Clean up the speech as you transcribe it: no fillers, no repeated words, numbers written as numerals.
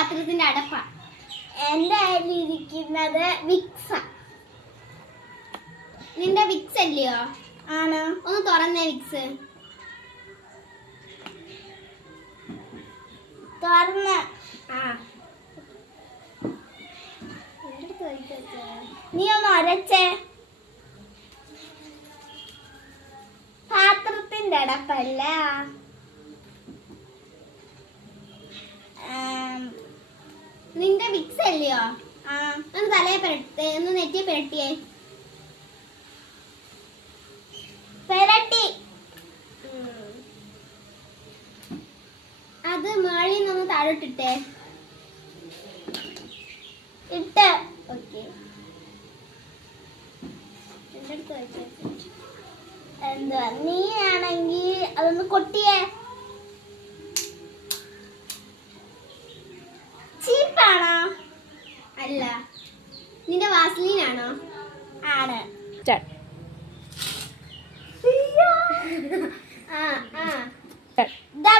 പാത്രത്തിന്റെ അടപ്പ. എന്റെ കയ്യിലിരിക്കുന്നത് വിക്സ. നിന്റെ വിക്സ് അല്ലയോ? ആണ്. ഒന്ന് തുറന്നേ വിക്സ്. തുറന്ന്. നീ ഒന്ന് ഒരച്ചേ. പാത്രത്തിന്റെ അടപ്പല്ല. നിന്റെ വിക്സ് അല്ലയോ? ഒന്ന് തലയെ പെരട്ടെ, ഒന്ന് നെറ്റിയെ പെരട്ടിയേ. പെരട്ടി. അത് മേളിൽ നിന്നൊന്ന് താഴോട്ടിട്ടേ. ഇട്ട്. ഓക്കെ. എന്താ നീ ആണെങ്കി അതൊന്ന് കൊട്ടിയേ. ചീപ്പാണോ? അല്ല. നിന്റെ വാസ്ലീനാണോ? ആണ്. ആ ആ. ഇതാ